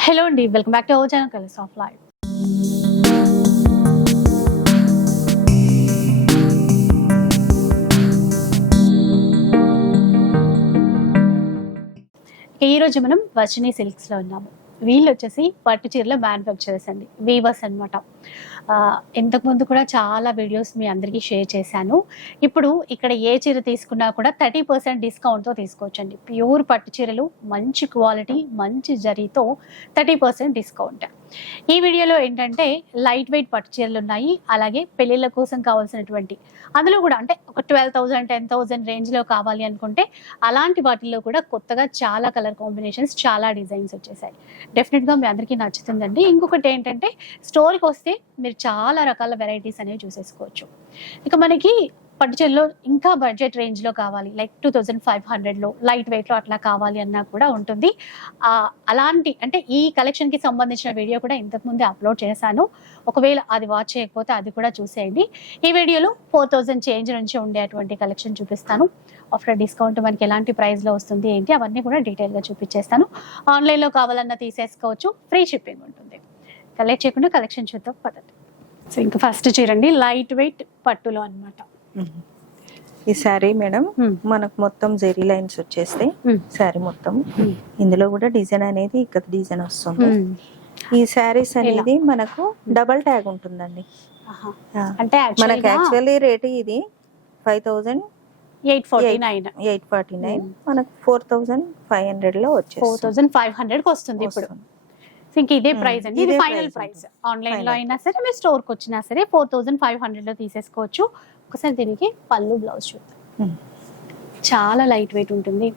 Hello అండి welcome back to our channel of life ఈ మనం వర్షిని సిల్క్స్లో ఉన్నాము. వీళ్ళు వచ్చేసి పట్టు చీరల మ్యానుఫ్యాక్చరర్స్ అండి వీవర్స్ అనమాట ఇంతకుముందు కూడా చాలా వీడియోస్ మీ అందరికీ షేర్ చేశాను. ఇప్పుడు ఇక్కడ ఏ చీర తీసుకున్నా కూడా థర్టీ పర్సెంట్ డిస్కౌంట్తో తీసుకోవచ్చండి. ప్యూర్ పట్టు చీరలు మంచి క్వాలిటీ మంచి జరీతో థర్టీ పర్సెంట్ డిస్కౌంట్ ఈ వీడియోలో ఏంటంటే లైట్ వెయిట్ పట్టు చీరలు ఉన్నాయి అలాగే పెళ్ళిళ్ళ కోసం కావాల్సినటువంటి అందులో కూడా అంటే ఒక ట్వెల్వ్ థౌసండ్ టెన్ థౌసండ్ రేంజ్లో కావాలి అనుకుంటే అలాంటి వాటిల్లో కూడా కొత్తగా చాలా కలర్ కాంబినేషన్స్ చాలా డిజైన్స్ వచ్చేసాయి. డెఫినెట్గా మీ అందరికీ నచ్చుతుందండి. ఇంకొకటి ఏంటంటే స్టోర్కి వస్తే మీరు చాలా రకాల వెరైటీస్ అనేవి చూసేసుకోవచ్చు. ఇక మనకి పట్టుచీరలో ఇంకా బడ్జెట్ రేంజ్లో కావాలి. లైక్ టూ థౌజండ్ ఫైవ్ హండ్రెడ్లో లైట్ వెయిట్లో అట్లా కావాలి అన్నా కూడా ఉంటుంది. అలాంటి అంటే ఈ కలెక్షన్కి సంబంధించిన వీడియో కూడా ఇంతకుముందే అప్లోడ్ చేశాను. ఒకవేళ అది వాచ్ చేయకపోతే అది కూడా చూసేయండి. ఈ వీడియోలో ఫోర్ థౌజండ్ చేంజ్ నుంచి ఉండేటువంటి కలెక్షన్ చూపిస్తాను. ఆఫ్టర్ డిస్కౌంట్ మనకి ఎలాంటి ప్రైస్లో వస్తుంది ఏంటి అవన్నీ కూడా డీటెయిల్గా చూపించేస్తాను. ఆన్లైన్లో కావాలన్నా తీసేసుకోవచ్చు. ఫ్రీ షిప్పింగ్ ఉంటుంది. కలెక్ట్ చేయకుండా కలెక్షన్ చూద్దాం పదండి. సో ఇంకా ఫస్ట్ చీరండి లైట్ వెయిట్ పట్టులో అన్నమాట. ఈ శారీ మేడం. మనకు మొత్తం జెరీ లైన్స్ వచ్చేస్తాయి Hmm. శారీ మొత్తం. ఇందులో కూడా డిజైన్ అనేది ఇక్కడ డిజైన్ వస్తుంది. ఈ శారీస్ అనేది మనకు డబల్ ట్యాగ్ ఉంటుందండి. అంటే మనకి యాక్చువల్లీ రేట్ ఇది five thousand eight forty nine. Eight forty nine. మనకు ఫోర్ థౌజండ్ ఫైవ్ హండ్రెడ్లో ఫోర్ వచ్చేస్తుంది థౌసండ్ ఫైవ్ హండ్రెడ్కి వస్తుంది ఇప్పుడు. ఇంక ఇదే Hmm. ప్రైస్ అండి. ఇది ఫైనల్ ప్రైస్. ఆన్లైన్లో. అయినా సరే మీ స్టోర్కి వచ్చినా సరే ఫోర్ థౌసండ్ ఫైవ్ హండ్రెడ్లో తీసేసుకోవచ్చు. ఒకసారి దీనికి పళ్ళు బ్లౌజ్ చూద్దాం. Hmm. చాలా లైట్ వెయిట్ ఉంటుంది.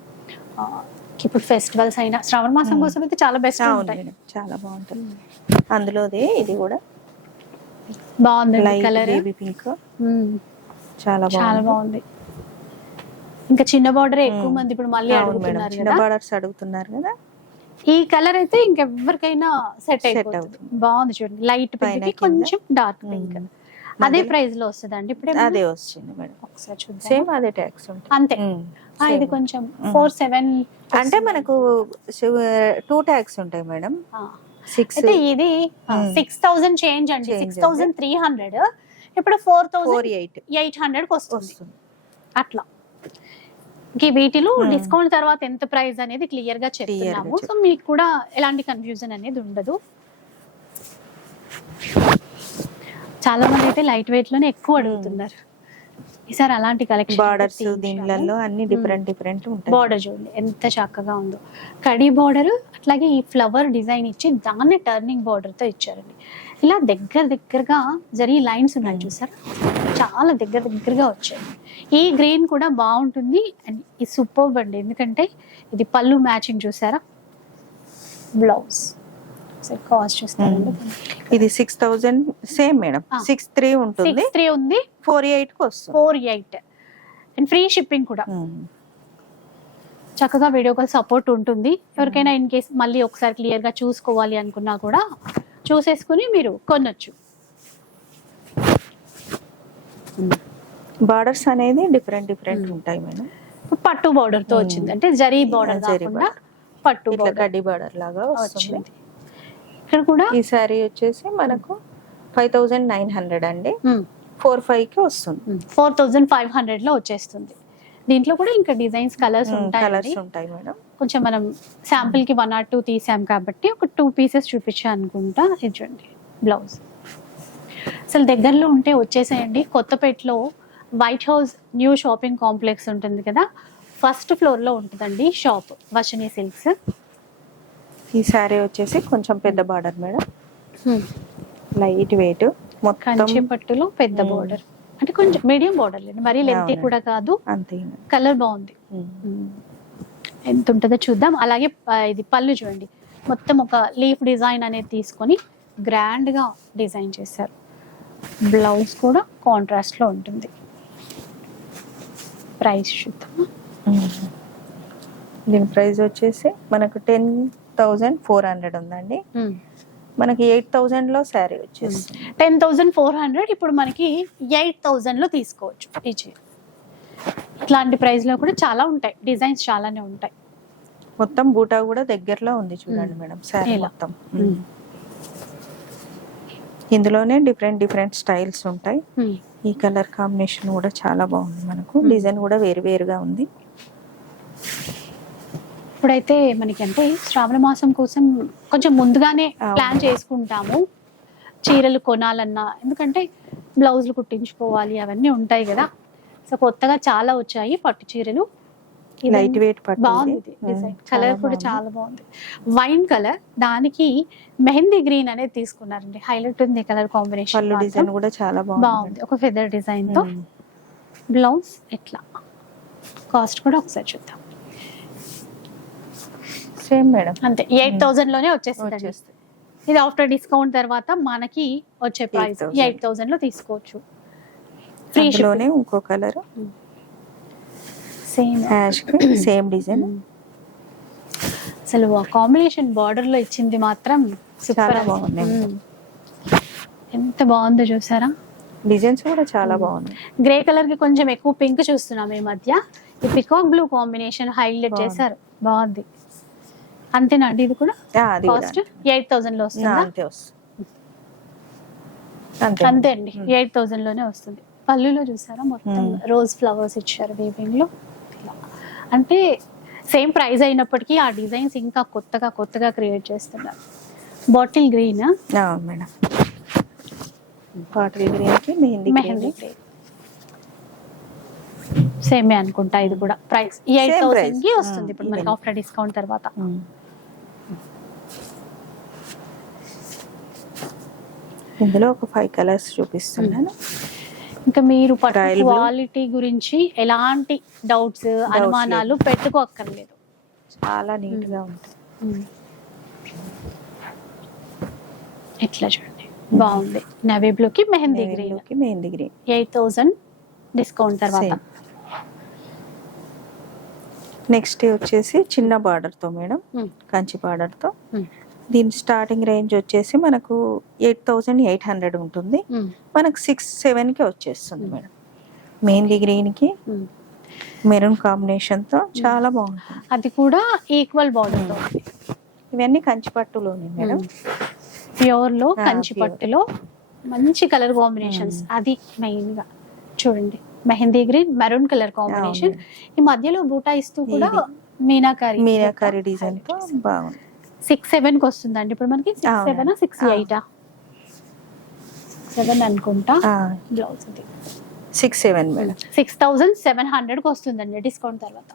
ఇప్పుడు ఫెస్టివల్స్ అయినా శ్రావణ మాసం Hmm. కోసం అయితే చాలా బెస్ట్ ఉంటాయి. చాలా బాగుంటుంది. అందులోదే ఇది కూడా. బాగుంది కలర్ పింక్ చాలా చాలా బాగుంది. ఇంకా చిన్న బార్డర్ ఎక్కువ. మంది ఇప్పుడు మళ్ళీ అడుగుతున్నారు చిన్న బార్డర్స్ అడుగుతున్నారు కదా. ఈ కలర్ అయితే ఇంకెవ్వరికైనా సెట్ అయిపోతుంది. బాగుంది చూడండి. Light pink. కొంచెం డార్క్ పింక్ మ్మ్. అదే ప్రైస్లో వస్తుంది అండి ఇప్పుడు అదే వస్తుంది మేడం. ఒకసారి చూద్దాం. సేమ్ అదే ట్యాక్స్ అంతే. ఆ, ఇది. కొంచెం. ఫోర్ సెవెన్ అంటే మనకు టూ ట్యాక్స్ ఉంటాయి మేడం. సిక్స్ అయితే ఇది. సిక్స్ థౌసండ్ చేంజ్ అండి. సిక్స్ థౌసండ్ త్రీ హండ్రెడ్ ఇప్పుడు four thousand eight eight hundred వస్తుంది. అట్లా. వీటిలో మ్మ్. డిస్కౌంట్ తర్వాత ఎంత ప్రైస్ అనేది క్లియర్గా చెప్తున్నాము. చెప్ సో మీకు కూడా ఎలాంటి కన్ఫ్యూజన్ అనేది ఉండదు. చాలా మంది అయితే లైట్ వెయిట్లోనే ఎక్కువ అడుగుతున్నారు. ఈసారి అలాంటి కలెక్షన్ బార్డర్స్ దీనిలలో అన్ని డిఫరెంట్ డిఫరెంట్ ఉంటాయి. బార్డర్ చూడండి ఎంత చక్కగా ఉందో. కడి బార్డర్ అట్లాగే ఈ ఫ్లవర్ డిజైన్ ఇచ్చి దాన్ని టర్నింగ్ బార్డర్తో ఇచ్చారండి. ఇలా దగ్గర దగ్గరగా జరీ లైన్స్ ఉన్నాయి Hmm. చూసారా? చాలా దగ్గర దగ్గరగా వచ్చాయి. ఈ గ్రీన్ కూడా బాగుంటుంది అండ్ ఈ సూపర్ అండి. ఎందుకంటే ఇది పళ్ళు మ్యాచింగ్ చూసారా? బ్లౌజ్. కాస్ట్ చూస్తారండి ఇది six thousand same madam. Six three ఉంటుంది. త్రీ ఉంది. ఫోర్ ఎయిట్ వస్తుంది. Four eight and free shipping కూడా. ఉమ్. చక్కగా వీడియో కాల్ సపోర్ట్ ఉంటుంది. ఎవరికైనా ఇన్ కేస్ మళ్ళీ ఒకసారి క్లియర్గా చూసుకోవాలి అనుకున్నా కూడా చూసేసుకుని మీరు కొనొచ్చు. బార్డర్స్ అనేది డిఫరెంట్ డిఫరెంట్. ఉంటాయి మేడం. పట్టు బార్డర్తో. వచ్చింది. అంటే జరీ బార్డర్ కాకుండా. పట్టు ఇట్లా బార్డర్ కడ్డీ బార్డర్ లాగా వచ్చింది. ఇక్కడ కూడా ఈ శారీ వచ్చేసి మనకు ఫైవ్ థౌజండ్ నైన్ హండ్రెడ్ అండి. ఫోర్ ఫైవ్కి వస్తుంది. ఫోర్ థౌజండ్ ఫైవ్ హండ్రెడ్లో వచ్చేస్తుంది. దీంట్లో కూడా ఇంకా డిజైన్స్ కలర్స్ ఉంటాయండి. కలర్స్ ఉంటాయి మేడం. కొంచెం మనం శాంపుల్కి వన్ ఆర్ టూ తీసాం కాబట్టి ఒక టూ పీసెస్ చూపించా అనుకుంటా. ఇది చూడండి బ్లౌజ్ అసలు దగ్గరలో ఉంటే వచ్చేసేయండి. కొత్తపేటలో white house new shopping complex ఉంటుంది కదా ఫస్ట్ ఫ్లోర్లో ఉంటుందండి షాప్ వషిని సిల్క్స్ ఈ శారీ వచ్చేసి కొంచెం పెద్ద బార్డర్ మేడం. లైట్ వెయిట్ మొత్తం కంచి పట్టులో పెద్ద Hmm. బోర్డర్ అంటే కొంచెం మీడియం బోర్డర్ లేదు మరీ లెంతీ. కూడా కాదు. అంతే కలర్ బాగుంది. ఉమ్. ఎంత ఉంటుందో చూద్దాం. అలాగే ఇది పళ్ళు చూడండి. మొత్తం ఒక లీఫ్ డిజైన్ అనేది తీసుకొని గ్రాండ్గా డిజైన్ చేశారు. బ్లౌజ్ కూడా కాంట్రాస్ట్లో ఉంటుంది. ప్రైస్ చూద్దాం. దీని ప్రైస్ వచ్చేసి మనకు టెన్ థౌజండ్ ఫోర్ హండ్రెడ్ ఉందండి. మనకి ఎయిట్ థౌజండ్లో శారీ వచ్చేసి టెన్ థౌజండ్ ఫోర్ హండ్రెడ్ ఇప్పుడు మనకి ఎయిట్ థౌజండ్లో తీసుకోవచ్చు ఈ చీర. ఇట్లాంటి ప్రైస్లో కూడా చాలా ఉంటాయి. డిజైన్స్ చాలానే ఉంటాయి. మొత్తం బూటా కూడా దగ్గరలో ఉంది చూడండి మేడం సారీ. మొత్తం. ఇందులోనే డిఫరెంట్ డిఫరెంట్ స్టైల్స్ ఉంటాయి. ఈ కలర్ కాంబినేషన్ కూడా చాలా బాగుంది మనకు. డిజైన్ కూడా వేరు వేరుగా ఉంది. ఇప్పుడైతే మనకి అంటే శ్రావణ మాసం కోసం కొంచెం ముందుగానే. ప్లాన్ చేసుకుంటాము. చీరలు కొనాలన్నా ఎందుకంటే బ్లౌజులు కుట్టించుకోవాలి అవన్నీ ఉంటాయి కదా. సో కొత్తగా చాలా వచ్చాయి పట్టు చీరలు. ఇది లైట్ వెయిట్ బాగుంది. డిజైన్ కలర్ కూడా. చాలా బాగుంది. వైన్ కలర్ దానికి మెహందీ గ్రీన్ అనేది తీసుకున్నారండి. హైలైట్ ఉంది కలర్ కాంబినేషన్ డిజైన్ కూడా చాలా బాగుంది. ఒక ఫెదర్ డిజైన్తో. బ్లౌజ్ ఎట్లా? కాస్ట్ కూడా ఒకసారి చూద్దాం. సేమ్ మేడం అంతే. ఎయిట్ థౌసండ్లోనే వచ్చేస్తుంది. ఇది ఆఫ్టర్ డిస్కౌంట్ తర్వాత మనకి వచ్చే ప్రైస్ 8,000. ఎయిట్ థౌసండ్లో తీసుకోవచ్చు. అందులోనే ఇంకో colour. Same ash same design అసలు కాంబినేషన్ బార్డర్లో ఇచ్చింది మాత్రం సూపర్ బాగుంది. ఎంత బాగుందో చూసారా? డిజైన్స్ కూడా చాలా బాగున్నాయి. గ్రే కలర్కి కొంచెం ఎక్కువ పింక్ చూస్తున్నాం ఈ మధ్య. ఈ పికాక్ బ్లూ కాంబినేషన్ హైలైట్ బాగుంది. చేశారు. బాగుంది. అంతేనా అండి ఇది కూడా? కాస్ట్ ఎయిట్ థౌసండ్లో వస్తుందా? అంతే వస్తుంది. అంతే. అంతే అండి. Hmm. ఎయిట్ థౌసండ్లోనే వస్తుంది. పళ్ళులో చూసారా? మొత్తం Hmm. రోజ్ ఫ్లవర్స్ ఇచ్చారు వీవింగ్లో. అంటే సేమ్ ప్రైస్ అయినప్పటికీ ఆ డిజైన్స్ ఇంకా కొత్తగా కొత్తగా క్రియేట్ చేస్తున్నారు. Bottle green madam. బాటిల్ గ్రీన్కి మెహందీ మెహందీ. గ్రీన్ గ్రీన్ సేమే అనుకుంటా ఇది కూడా. ప్రైస్ ఎయిట్ Same థౌసండ్కి. వస్తుంది. ఇప్పుడు Hmm, మనకి even. ఆఫ్టర్ డిస్కౌంట్ తర్వాత. ఇందులో ఒక ఫైవ్ కలర్స్ చూపిస్తున్నాను. ఇంకా మీరు పట్టు. క్వాలిటీ గురించి ఎలాంటి డౌట్స్ అనుమానాలు పెట్టుకోక్కర్లేదు. చాలా నీట్గా ఉంటుంది ఇట్లా చూడండి. బాగుంది. నవీ బ్లూ కి మెహందీ గ్రీన్. కి mehndi green. Eight thousand discount తర్వాత. నెక్స్ట్ వచ్చేసి చిన్న బార్డర్తో మేడం. కంచి బార్డర్తో Hmm. దీని స్టార్టింగ్ రేంజ్ వచ్చేసి మనకు ఎయిట్ థౌసండ్ ఎయిట్ హండ్రెడ్ ఉంటుంది. Hmm. మనకు సిక్స్ సెవెన్కి వచ్చేస్తుంది మేడం. మెహందీ గ్రీన్కి Hmm. మెరూన్ కాంబినేషన్తో చాలా బాగుంటుంది. అది కూడా ఈక్వల్ బార్డర్తో. ఇవన్నీ కంచి పట్టులోనే మేడం. ప్యూర్లో Ah, కంచి pure. పట్టులో మంచి కలర్ కాంబినేషన్స్ అది మెయిన్గా. చూడండి. Mehndi green maroon colour combination ఈ మధ్యలో బూటా ఇస్తూ కూడా. మీనాకారి మీనాకారి డిజైన్ బాగుంది. సిక్స్ సెవెన్కి వస్తుందండి. ఇప్పుడు మనకి సిక్స్. Seven six. ఎయిటా? సెవెన్ అనుకుంటా. బ్లౌజ్ ఇది six seven madam. Six thousand seven హండ్రెడ్కి వస్తుందండి డిస్కౌంట్ తర్వాత.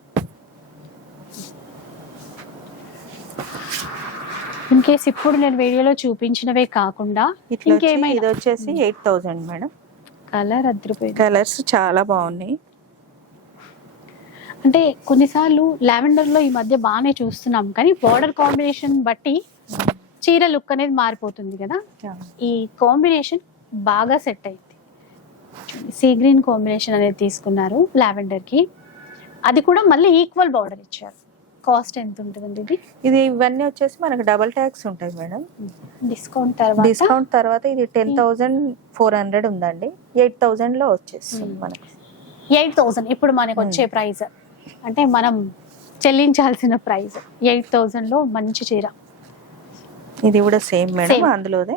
ఇన్ కేస్ ఇప్పుడు నేను వీడియోలో చూపించినవే కాకుండా ఇట్లా ఇంకేమైనా? ఇది వచ్చేసి ఎయిట్ థౌసండ్ మేడం. కలర్ అదిరిపోయింది కలర్స్ చాలా బాగున్నాయి. అంటే కొన్నిసార్లు లావెండర్లో ఈ మధ్య బాగానే చూస్తున్నాం. కానీ బార్డర్ కాంబినేషన్ బట్టి చీర లుక్ అనేది మారిపోతుంది కదా. ఈ కాంబినేషన్ బాగా సెట్ అయింది. సీ గ్రీన్ కాంబినేషన్ అనేది తీసుకున్నారు లావెండర్కి అది కూడా మళ్ళీ ఈక్వల్ బార్డర్ ఇచ్చారు. కాస్ట్ ఎంత ఉంటుందండి ఇది? ఇది ఇవన్నీ వచ్చేసి మనకు డబల్ ట్యాక్స్ ఉంటాయి మేడం. డిస్కౌంట్ తర్వాత? డిస్కౌంట్ తర్వాత ఇది టెన్ థౌసండ్ ఫోర్ హండ్రెడ్ ఉందండి. ఎయిట్ థౌసండ్లో వచ్చేస్తుంది. మనకి. ఎయిట్ థౌసండ్ ఇప్పుడు మనకు వచ్చే ప్రైస్. అంటే మనం చెల్లించాల్సిన ప్రైస్ ఎయిట్ థౌసండ్లో మంచి చీర. ఇది కూడా సేమ్ మేడం. అందులోదే.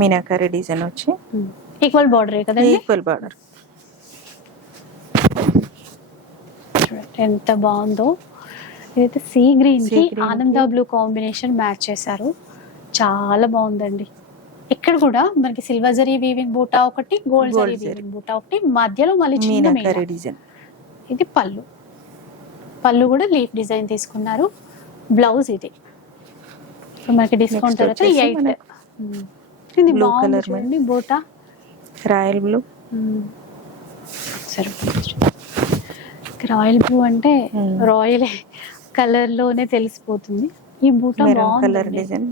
మీనాకారి డిజైన్ వచ్చి. ఈక్వల్ బార్డర్ కదండి? ఈక్వల్ బార్డర్ ఎంత బాగుందో. ఇదైతే సీ గ్రీన్కి ఆనంద బ్లూ కాంబినేషన్ మ్యాచ్ చేశారు. చాలా బాగుందండి. ఇక్కడ కూడా మనకి సిల్వర్ జరీ వీవింగ్ బూటా ఒకటి గోల్డ్ జరీ. వీవింగ్ బూటా ఒకటి మధ్యలో మళ్ళీ చిన్న. డిజైన్. ఇది పళ్ళు. పళ్ళు కూడా లీఫ్ డిజైన్ తీసుకున్నారు. బ్లౌజ్ ఇది. ఇప్పుడు మనకి డిస్కౌంట్ తర్వాత ఎయిట్ ఇది బాగుంది colour చూడండి బూటా. రాయల్ బ్లూ సరే రాయల్ బ్లూ అంటే. రాయల్ కలర్లోనే తెలిసిపోతుంది. ఈ బూటా కలర్ డిజైన్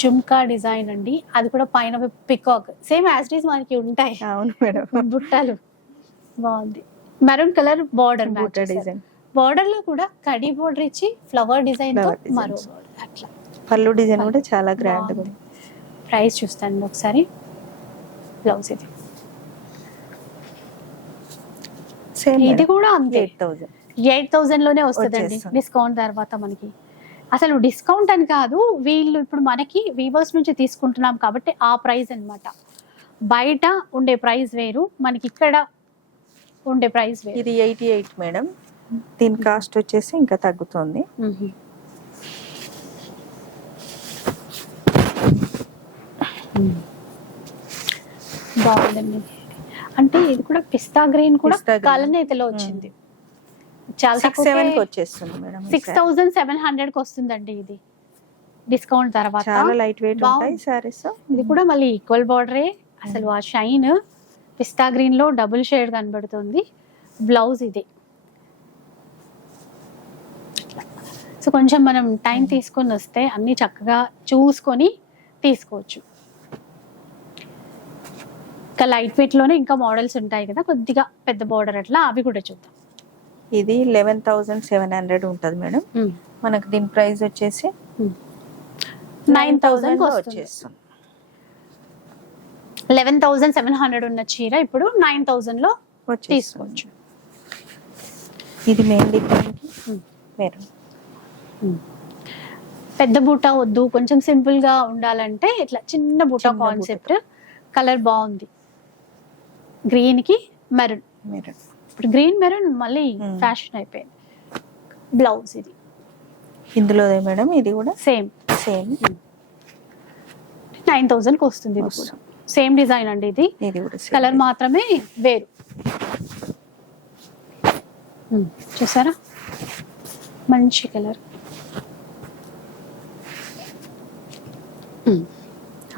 జుమ్కా డిజైన్ అండి. అది కూడా పైన పికాక్ సేమ్ యాజ్ డీస్ మనకి ఉంటాయి. అవును మేడం. బుట్టాలు. బాగుంది. మెరూన్ కలర్ బార్డర్ బూటా డిజైన్ బార్డర్లో కూడా కడి బార్డర్ ఇచ్చి ఫ్లవర్ డిజైన్తో. మరో border. అట్లా. పళ్ళు డిజైన్ కూడా చాలా గ్రాండ్ బాగుంది. ప్రైస్ చూస్తాను ఒకసారి. బ్లౌజ్ ఇది. ఇది కూడా అంతే. ఎయిట్ థౌసండ్ ఎయిట్ థౌజండ్లోనే వస్తుందండి. డిస్కౌంట్ తర్వాత మనకి. అసలు డిస్కౌంట్ అని కాదు వీళ్ళు ఇప్పుడు మనకి వీవర్స్ నుంచి తీసుకుంటున్నాం కాబట్టి ఆ ప్రైస్ అన్నమాట. బయట ఉండే ప్రైస్ వేరు. మనకి ఇక్కడ ఉండే ప్రైస్ ఇది ఎయిటీ ఎయిట్ మేడం. దీని కాస్ట్ వచ్చేసి ఇంకా తగ్గుతుంది. బాగుందండి. అంటే ఇది కూడా పిస్తా గ్రీన్ కూడా. కలనేతలో వచ్చింది. చాలా సిక్స్ సెవెన్కి వచ్చేస్తుంది మేడం సిక్స్. థౌజండ్ సెవెన్ హండ్రెడ్కి వస్తుందండి ఇది. డిస్కౌంట్ తర్వాత. చాలా లైట్ వెయిట్ ఉంటాయి. సారీస్ ఇది కూడా మళ్ళీ ఈక్వల్ బార్డరే అసలు ఆ షైన్ పిస్తా గ్రీన్లో డబుల్ షేడ్ కనబడుతుంది. బ్లౌజ్ ఇది. సో కొంచెం మనం టైం తీసుకొని వస్తే అన్ని చక్కగా చూసుకొని తీసుకోవచ్చు. ఇంకా లైట్ వెయిట్లోనే ఇంకా మోడల్స్ ఉంటాయి కదా కొద్దిగా పెద్ద బార్డర్ అట్లా అవి కూడా చూద్దాం. ఇది లెవెన్ థౌసండ్ సెవెన్ హండ్రెడ్ ఉంటుంది మేడం. మనకు దీని ప్రైస్ వచ్చేసి నైన్ వస్తుంది. వచ్చేస్తుంది. లెవెన్ థౌసండ్ సెవెన్ హండ్రెడ్ ఉన్న చీర ఇప్పుడు నైన్ థౌసండ్లో తీసుకోవచ్చు. ఇది మెయిన్లీ Hmm. మేడం పెద్ద బూట వద్దు కొంచెం సింపుల్గా ఉండాలంటే ఇట్లా చిన్న బూట చిన్న బూట. కాన్సెప్ట్. కలర్ బాగుంది. గ్రీన్కి మెరూన్. మేడం ఇప్పుడు గ్రీన్ మెరూన్ మళ్ళీ Hmm. ఫ్యాషన్ అయిపోయింది. బ్లౌజ్ ఇది. ఇందులోదే మేడం ఇది కూడా? సేమ్ సేమ్ నైన్ థౌసండ్కి వస్తుంది ఇది కూడా. సేమ్ డిజైన్ అండి ఇది. కలర్ మాత్రమే వేరు. చూసారా? మంచి కలర్.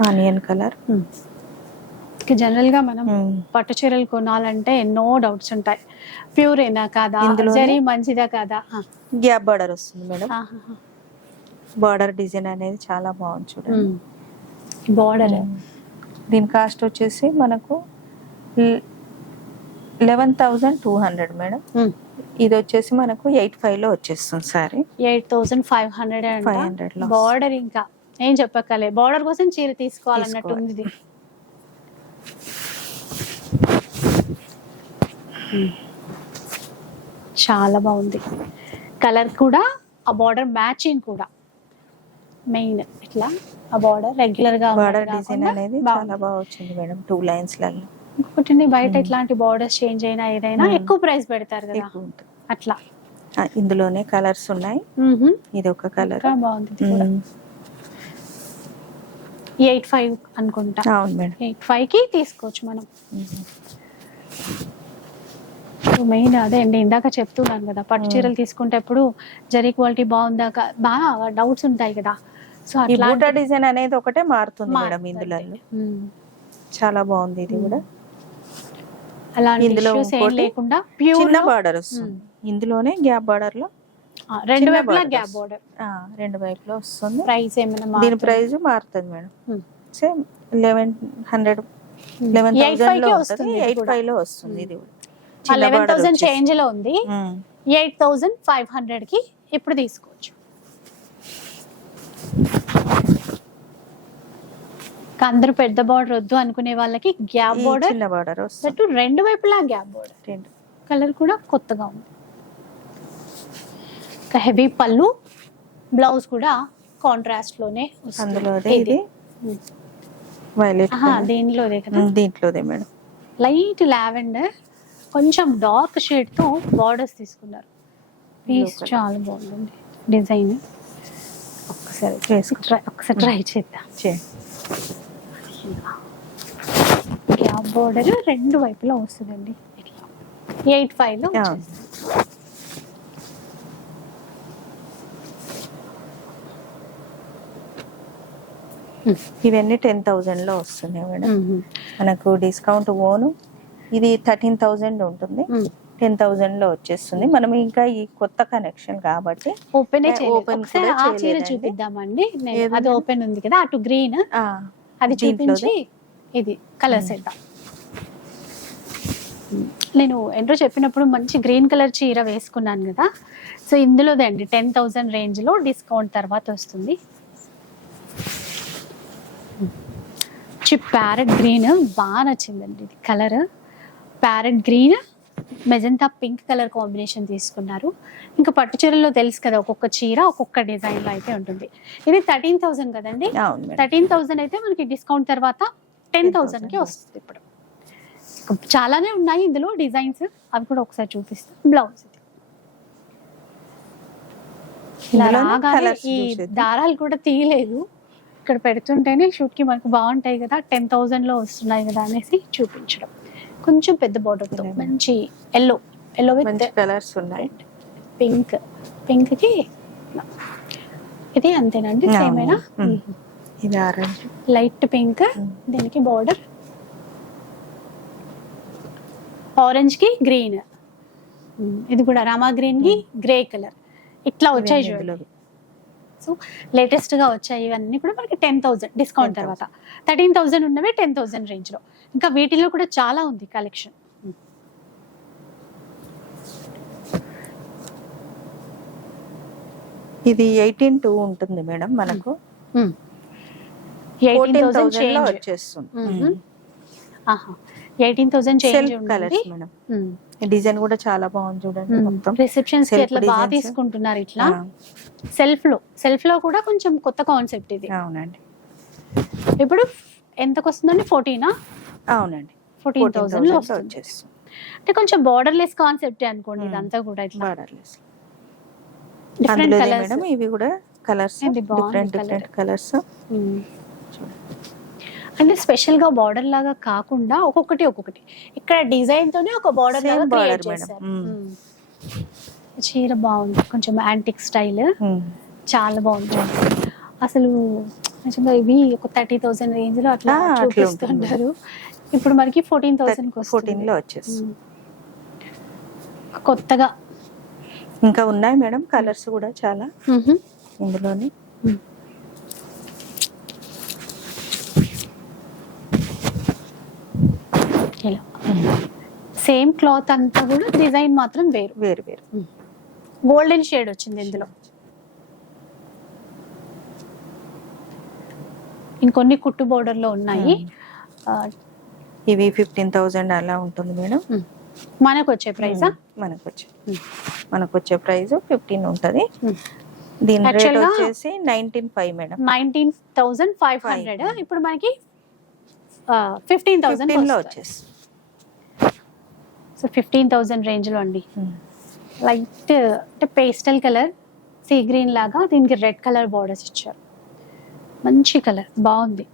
Onion colour. జనరల్గా మనం. పట్టు చీరలు కొనాలంటే ఎన్నో డౌట్స్ ఉంటాయి. ప్యూర్ ఏనా కాదా? జరీ మంచిదా కాదా? గ్యాప్ బార్డర్ వస్తుంది మేడం. బార్డర్ డిజైన్ అనేది చాలా బాగుంది చూడండి. బార్డర్. దీని కాస్ట్ వచ్చేసి మనకు eleven thousand two hundred madam. ఇది వచ్చేసి మనకు ఎయిట్ ఫైవ్లో వచ్చేస్తుంది sorry. Eight thousand five hundred 500 లో. బార్డర్ ఇంకా. ఏం చెప్పక్కలే బార్డర్ కోసం చీర తీసుకోవాలన్నట్టు ఉంది Hmm. చాలా బాగుంది. కలర్ కూడా ఆ బార్డర్ మ్యాచింగ్ కూడా. మెయిన్ ఇట్లా ఆ బార్డర్ రెగ్యులర్గా బార్డర్ డిజైన్ అనేది. చాలా బాగా వచ్చింది మేడం టూ లైన్స్లలో ఇంకొకటి బయట ఇట్లాంటి బార్డర్స్ చేంజ్ అయినా ఏదైనా Hmm. ఎక్కువ ప్రైస్ పెడతారు కదా. అట్లా. ఇందులోనే కలర్స్ ఉన్నాయి. ఇది ఒక కలర్ బాగుంది ఎయిట్ ఫైవ్ అనుకుంటా. అవును మేడం. ఎయిట్ ఫైవ్కి తీసుకోవచ్చు మనం. మెయిన్ అదే అండి. ఇందాక చెప్తున్నాను కదా పట్టు Hmm. చీరలు తీసుకుంటేప్పుడు జరీ క్వాలిటీ బాగుందా కా- బాగా డౌట్స్ ఉంటాయి కదా. సో అట్లా డిజైన్ అనేది ఒకటే మారుతుంది మేడం ఇందులో. చాలా బాగుంది ఇది కూడా. అలాంటి ఇందులో లేకుండా ప్యూర్ బార్డర్ వస్తుంది. ఇందులోనే గ్యాప్ బార్డర్లో రెండు వైపులా గ్యాప్. బార్డర్ రెండు వైపులో వస్తుంది. ప్రైస్ ఏమైనా దీని? ప్రైస్ మారుతుంది madam. Hmm. Same eleven hundred eleven 8,500 థౌసండ్లో వస్తుంది ఎయిట్. ఫైవ్లో వస్తుంది ఇది కూడా. Eleven thousand. చేంజ్లో ఉంది. ఎయిట్ థౌసండ్ ఫైవ్ హండ్రెడ్కి ఇప్పుడు తీసుకోవచ్చు. అందరూ పెద్ద బార్డర్ వద్దు అనుకునే వాళ్ళకి గ్యాప్ బార్డర్ చిన్న బార్డర్ దట్టు రెండు వైపులా గ్యాప్ బార్డర్ రెండు. కలర్ కూడా కొత్తగా ఉంది. ఇంకా హెవీ పళ్ళు బ్లౌజ్ కూడా కాంట్రాస్ట్లోనే. అందులో అదే ఇది. వైలెట్ దీనిలోదే కదా? దీంట్లోదే మేడం. లైట్ లావెండర్ కొంచెం డార్క్ షేడ్తో బార్డర్స్ తీసుకున్నారు పీస్. చాలా బాగుందండి డిజైన్ ఒక్కసారి వేసుకో. try- ఒకసారి ట్రై చేద్దాం చే గ్యాప్ బార్డర్ రెండు వైపులా వస్తుందండి ఇట్లా ఎయిట్ ఫైవ్. ఇవన్నీ టెన్ థౌజండ్లో వస్తున్నాయి మేడం. మనకు డిస్కౌంట్ ఓను ఇది థర్టీన్ థౌజండ్ ఉంటుంది. మ్మ్. టెన్ థౌజండ్లో వచ్చేస్తుంది. మనం ఇంకా ఈ కొత్త కనెక్షన్ కాబట్టి ఓపెన్ ఆ చీర. చూపిద్దామండి. అది? ఓపెన్ ఉంది కదా అటు గ్రీన్ అది. చూపించి ఇది కలర్స్ వేద్దాం. నేను ఎంట్రో చెప్పినప్పుడు మంచి గ్రీన్ కలర్ చీర వేసుకున్నాను కదా. సో ఇందులోదే అండి టెన్ థౌసండ్ రేంజ్లో డిస్కౌంట్ తర్వాత వస్తుంది. ప్యారెట్ గ్రీన్ బాగా నచ్చిందండి ఇది colour parrot green magenta pink colour combination తీసుకున్నారు. ఇంకా పట్టు చీరల్లో తెలుసు కదా ఒక్కొక్క చీర ఒక్కొక్క డిజైన్లో అయితే ఉంటుంది. ఇది థర్టీన్ థౌసండ్ కదండి? థర్టీన్ థౌసండ్ అయితే మనకి డిస్కౌంట్ తర్వాత టెన్ థౌసండ్కి వస్తుంది ఇప్పుడు. చాలానే ఉన్నాయి ఇందులో డిజైన్స్. అవి కూడా ఒకసారి చూపిస్తాం బ్లౌజ్ ఇది. రాగానే ఈ. దారాలు కూడా తీయలేదు. ఇక్కడ పెడుతుంటేనే షూట్కి మనకు బాగుంటాయి కదా టెన్ థౌసండ్లో వస్తున్నాయి కదా అనేసి చూపించడం. కొంచెం పెద్ద border తో ఇలా. మంచి ఎల్లో ఎల్లో విత్ మంచి కలర్స్ ఉన్నాయి. పింక్ పింక్కి ఇలా. ఇది అంతేనండి. సేమేనా. ఇది ఆరెంజ్ లైట్ పింక్. దీనికి బార్డర్ ఆరెంజ్కి గ్రీన్ ఇది కూడా రామా గ్రీన్కి గ్రే కలర్ ఇట్లా వచ్చాయి చూడండి. సో లేటెస్ట్గా వచ్చాయి ఇవన్నీ కూడా మనకి టెన్ థౌసండ్ డిస్కౌంట్ 10,000. తర్వాత. థర్టీన్ థౌసండ్ ఉన్నవి టెన్ థౌసండ్ రేంజ్లో ఇంకా వీటిలో కూడా చాలా ఉంది కలెక్షన్. ఇది ఎయిటీన్ టూ ఉంటుంది మేడం మనకు. ఎయిటీన్ థౌసండ్ వచ్చేస్తుంది. ఎయిటీన్ థౌసండ్ చేంజ్ ఉంటుంది డిజైన్ కూడా చాలా బాగుంది చూడండి మొత్తం. రిసెప్షన్స్ ఎట్లా బాగా. తీసుకుంటున్నారు ఇట్లా? సెల్ఫ్లో. సెల్ఫ్లో కూడా కొంచెం కొత్త కాన్సెప్ట్ ఇది. అవునండి. ఇప్పుడు ఎంతకు వస్తుందండి? ఫోర్టీనా అవునండి. ఫోర్టీన్ 14,000 థౌసండ్లో వచ్చేస్తుంది. అంటే కొంచెం బార్డర్లెస్ కాన్సెప్ట్ అనుకోండి. ఇదంతా కూడా ఇట్లా. బార్డర్లెస్ డిఫరెంట్ కలర్స్ ఇవి కూడా కలర్స్ డిఫరెంట్. డిఫరెంట్ కలర్స్ అంటే స్పెషల్గా బార్డర్ లాగా కాకుండా ఒక్కొక్కటి ఒక్కొక్కటి. ఇక్కడ డిజైన్ తోనే ఒక బార్డర్ లాగా. చేశారు. Hmm. Hmm. చీర బాగుంది. కొంచెం యాంటిక్ స్టైల్ చాలా బాగుంది. అసలు నిజంగా ఇవి ఒక థర్టీ థౌసండ్ రేంజ్లో అట్లా చూపిస్తుంటారు ఇప్పుడు మనకి ఫోర్టీన్ థౌసండ్ ఫోర్టీన్లో వచ్చేస్తుంది. కొత్తగా. ఇంకా ఉన్నాయి మేడం కలర్స్ కూడా చాలా. ఇందులోని. ఇలా సేమ్ క్లాత్ అంతా కూడా డిజైన్ మాత్రం వేరు. వేరు వేరు. గోల్డెన్ షేడ్ వచ్చింది ఇందులో. ఇంకొన్ని కుట్టు border లో ఉన్నాయి. ఇవి ఫిఫ్టీన్ థౌజండ్ అలా ఉంటుంది మేడం. మనకు వచ్చే ప్రైసా? మనకు వచ్చే. మనకు వచ్చే ప్రైస్ ఫిఫ్టీన్ ఉంటది. దీని రేట్ వచ్చేసి nineteen five madam. Nineteen thousand five hundred. ఇప్పుడు మనకి ఫిఫ్టీన్ థౌసండ్లో వచ్చేసి సో ఫిఫ్టీన్ థౌసండ్ రేంజ్లో అండి లైట్ అంటే పేస్టల్ కలర్ సీ గ్రీన్ లాగా దీనికి రెడ్ కలర్ బార్డర్స్ ఇచ్చారు. మంచి కలర్ బాగుంది.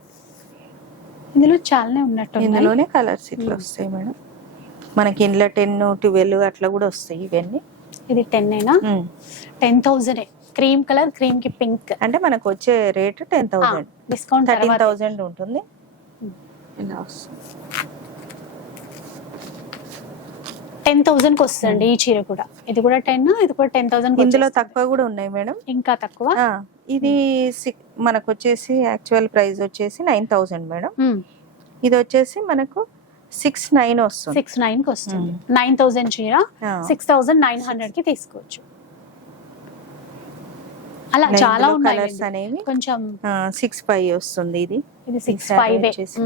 ఇందులో చాలానే ఉన్నట్టు. ఇందులోనే కలర్స్ ఇట్లా మ్. వస్తాయి మేడం. మనకి ఇంట్లో టెన్ ట్వెల్వ్ అట్లా కూడా వస్తాయి ఇవన్నీ. ఇది టెన్ అయినా మ్. టెన్ థౌసండ్ క్రీమ్ కలర్ క్రీమ్కి పింక్. అంటే మనకు వచ్చే rate ten thousand. Discount thirteen thousand ఉంటుంది. ఇలా వస్తుంది. టెన్ థౌసండ్కి వస్తుంది ఈ చీర కూడా. ఇది కూడా టెన్ ఇది కూడా టెన్ థౌసండ్ ఇందులో తక్కువ కూడా ఉన్నాయి మేడం. ఇంకా తక్కువ? ఇది మనకు వచ్చేసి యాక్చువల్ ప్రైస్ వచ్చేసి నైన్ థౌసండ్ మేడం. ఇది వచ్చేసి మనకు సిక్స్ నైన్ వస్తుంది. సిక్స్ నైన్కి వస్తుంది. నైన్ థౌసండ్ చీర. సిక్స్ థౌసండ్ నైన్ హండ్రెడ్కి తీసుకోవచ్చు. అలా చాలా ఉన్నాయి కలర్స్ అనేవి కొంచెం సిక్స్ ఫైవ్ వస్తుంది ఇది. ఇది సిక్స్ ఫైవ్ వచ్చేసి.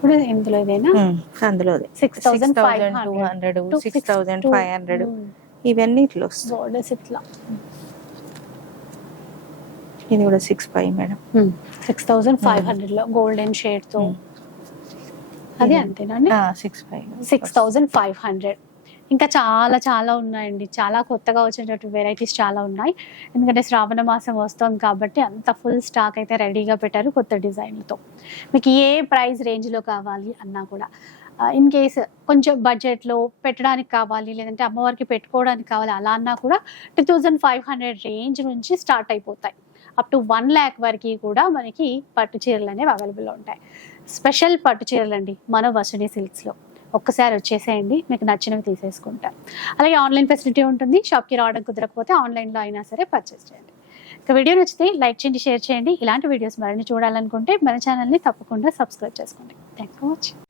కూడా ఇందులో ఇదేనా? అందులో six thousand five hundred six thousand five hundred. ఇవన్నీ ఇట్లా వస్తాయి. బోర్డర్స్ ఇట్లా. ఇది కూడా six five madam six thousand five. హండ్రెడ్లో గోల్డెన్ షేడ్తో. అది ఇది. అంతేనండి six five six thousand five hundred ఇంకా చాలా చాలా ఉన్నాయండి. చాలా కొత్తగా వచ్చేటట్టు వెరైటీస్ చాలా ఉన్నాయి. ఎందుకంటే శ్రావణ మాసం వస్తుంది కాబట్టి అంత ఫుల్ స్టాక్ అయితే రెడీగా పెట్టారు కొత్త డిజైన్లతో. మీకు ఏ ప్రైస్ రేంజ్లో కావాలి అన్నా కూడా ఇన్ కేస్ కొంచెం బడ్జెట్లో పెట్టడానికి కావాలి లేదంటే అమ్మవారికి పెట్టుకోవడానికి కావాలి అలా అన్నా కూడా two thousand five hundred range నుంచి స్టార్ట్ అయిపోతాయి. అప్ టు వన్ ల్యాక్ వరకు కూడా మనకి పట్టు చీరలు అనేవి అవైలబుల్ ఉంటాయి. స్పెషల్ పట్టు చీరలు అండి మన వసుని సిల్క్స్లో ఒక్కసారి వచ్చేసేయండి మీకు నచ్చినవి తీసేసుకుంటారు అలాగే ఆన్లైన్ ఫెసిలిటీ ఉంటుంది షాప్కి రావడం కుదరకపోతే ఆన్లైన్లో అయినా సరే పర్చేస్ చేయండి. ఇక వీడియో నచ్చితే లైక్ చేయండి షేర్ చేయండి. ఇలాంటి వీడియోస్ మరిన్ని చూడాలనుకుంటే మన ఛానల్ని తప్పకుండా సబ్స్క్రైబ్ చేసుకోండి. Thanks for watching.